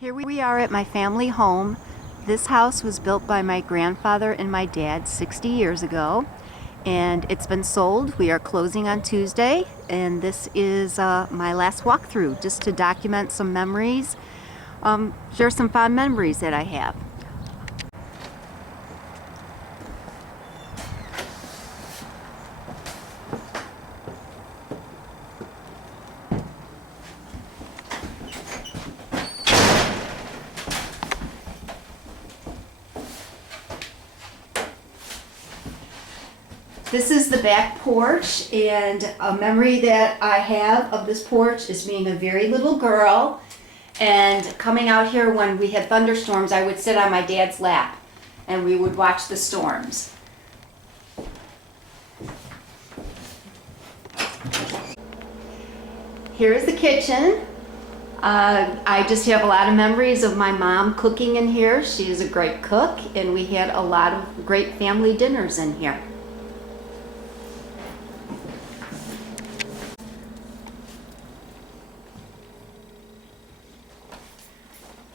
Here we are at my family home. This house was built by my grandfather and my dad 60 years ago, and it's been sold. We are closing on Tuesday, and this is my last walkthrough just to document some memories, share some fond memories that I have. This is the back porch, and a memory that I have of this porch is being a very little girl and coming out here when we had thunderstorms. I would sit on my dad's lap and we would watch the storms. Here is the kitchen. I just have a lot of memories of my mom cooking in here. She is a great cook, and we had a lot of great family dinners in here.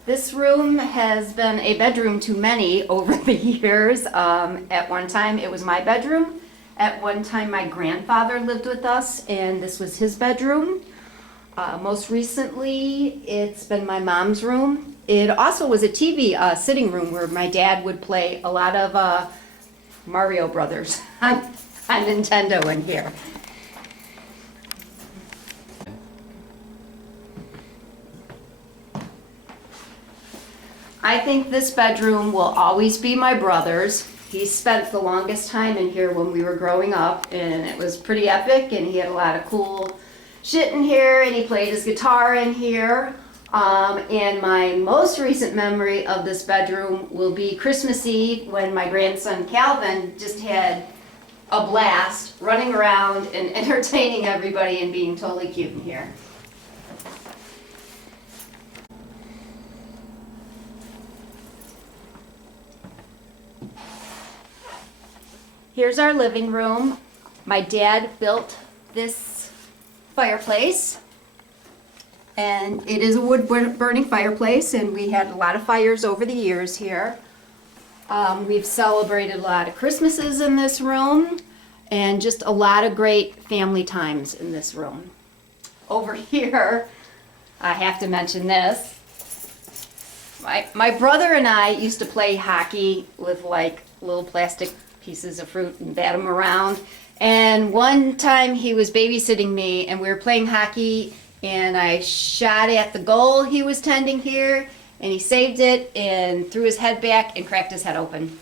This room has been a bedroom to many over the years. At one time it was my bedroom. At one time my grandfather lived with us and this was his bedroom. Most recently it's been my mom's room. It also was a TV sitting room where my dad would play a lot of Mario Brothers on Nintendo in here. I think this bedroom will always be my brother's. He spent the longest time in here when we were growing up, and it was pretty epic, and he had a lot of cool shit in here, and he played his guitar in here. And my most recent memory of this bedroom will be Christmas Eve when my grandson Calvin just had a blast running around and entertaining everybody and being totally cute in here. Here's our living room. My dad built this fireplace, and it is a wood burning fireplace, and we had a lot of fires over the years here. We've celebrated a lot of Christmases in this room, and just a lot of great family times in this room. Over here, I have to mention this. My brother and I used to play hockey with like little plastic pieces of fruit and bat them around. And one time he was babysitting me and we were playing hockey and I shot at the goal he was tending here and he saved it and threw his head back and cracked his head open.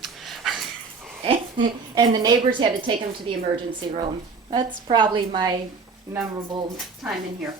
And the neighbors had to take him to the emergency room. That's probably my memorable time in here.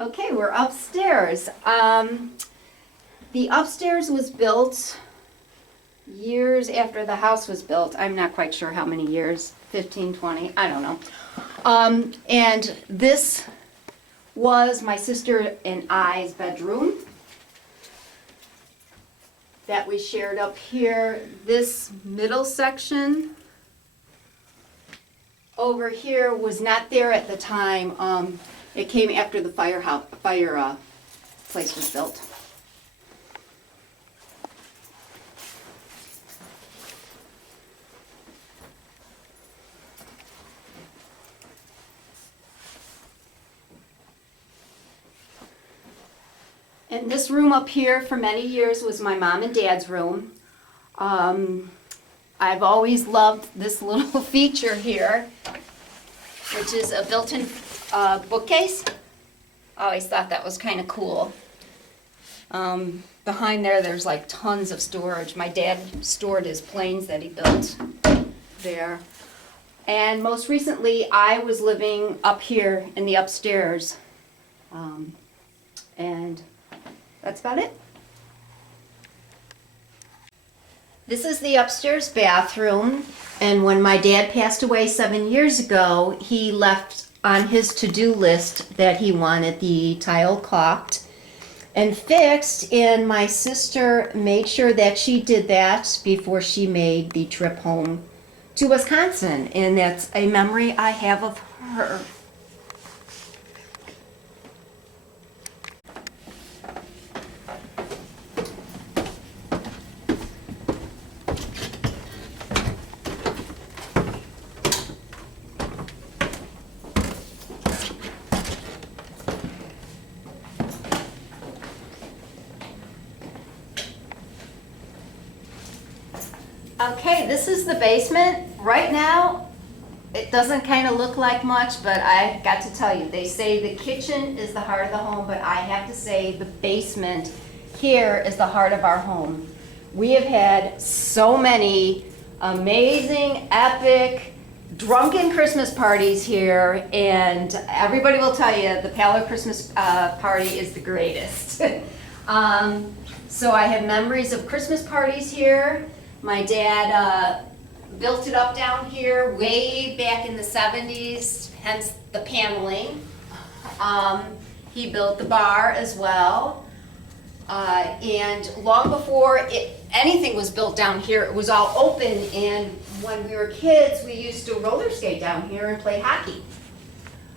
Okay, we're upstairs. The upstairs was built years after the house was built. I'm not quite sure how many years, 15, 20, I don't know. And this was my sister and I's bedroom that we shared up here. This middle section over here was not there at the time. It came after the fireplace was built. And this room up here for many years was my mom and dad's room. I've always loved this little feature here, which is a built-in bookcase. I always thought that was kind of cool. Behind there's like tons of storage. My dad stored his planes that he built there. And most recently I was living up here in the upstairs And that's about it. This is the upstairs bathroom, and when my dad passed away 7 years ago, he left on his to-do list that he wanted the tile caulked and fixed, and my sister made sure that she did that before she made the trip home to Wisconsin, and that's a memory I have of her. Okay, this is the basement. Right now, it doesn't kind of look like much, but I got to tell you, they say the kitchen is the heart of the home, but I have to say the basement here is the heart of our home. We have had so many amazing, epic, drunken Christmas parties here, and everybody will tell you the Palo Christmas party is the greatest. So I have memories of Christmas parties here. My dad built it up down here way back in the 70s, hence the paneling. He built the bar as well. And long before anything was built down here, it was all open, and when we were kids, we used to roller skate down here and play hockey.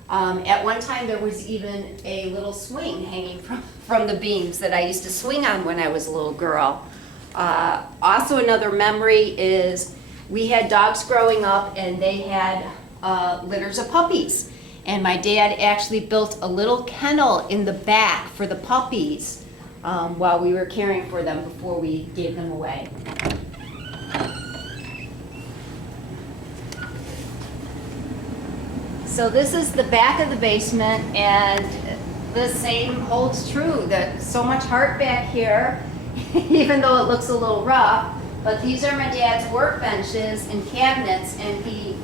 At one time, there was even a little swing hanging from the beams that I used to swing on when I was a little girl. Also, another memory is we had dogs growing up, and they had litters of puppies. And my dad actually built a little kennel in the back for the puppies while we were caring for them before we gave them away. So this is the back of the basement, and the same holds true, that so much heart back here, even though it looks a little rough. But these are my dad's workbenches and cabinets, and he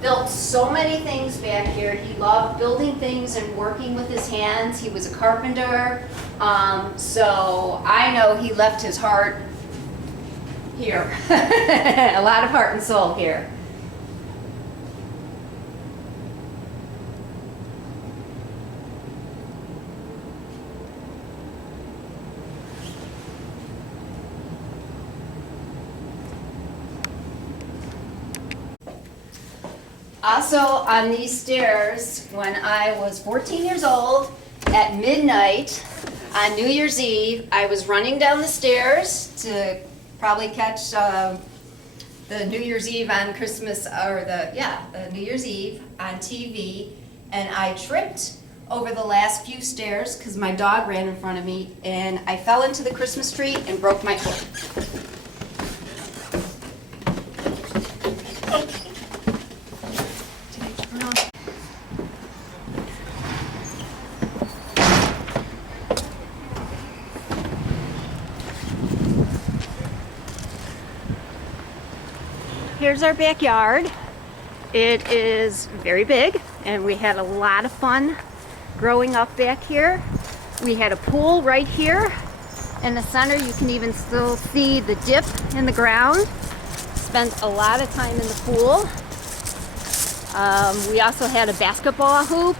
built so many things back here. He loved building things and working with his hands. He was a carpenter, so I know he left his heart here. A lot of heart and soul here. Also, on these stairs, when I was 14 years old, at midnight on New Year's Eve, I was running down the stairs to probably catch the New Year's Eve on Christmas, or the New Year's Eve on TV, and I tripped over the last few stairs because my dog ran in front of me, and I fell into the Christmas tree and broke my foot. Here's our backyard. It is very big, and we had a lot of fun growing up back here. We had a pool right here in the center. You can even still see the dip in the ground. Spent a lot of time in the pool. We also had a basketball hoop.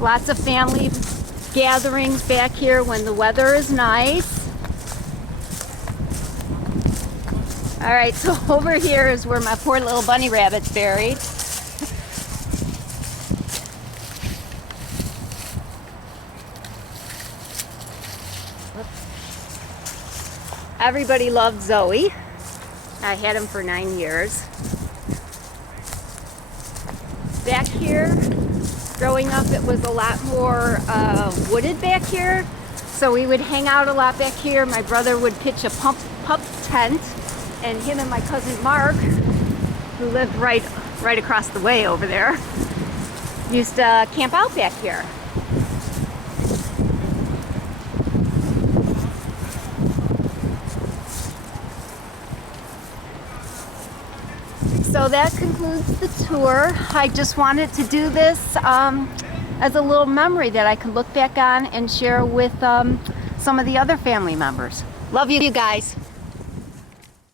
Lots of family gatherings back here when the weather is nice. All right, so over here is where my poor little bunny rabbit's buried. Everybody loved Zoe. I had him for 9 years. Back here, growing up, it was a lot more wooded back here, so we would hang out a lot back here. My brother would pitch a pup tent, and him and my cousin Mark, who lived right across the way over there, used to camp out back here. So that concludes the tour. I just wanted to do this as a little memory that I could look back on and share with some of the other family members. Love you guys.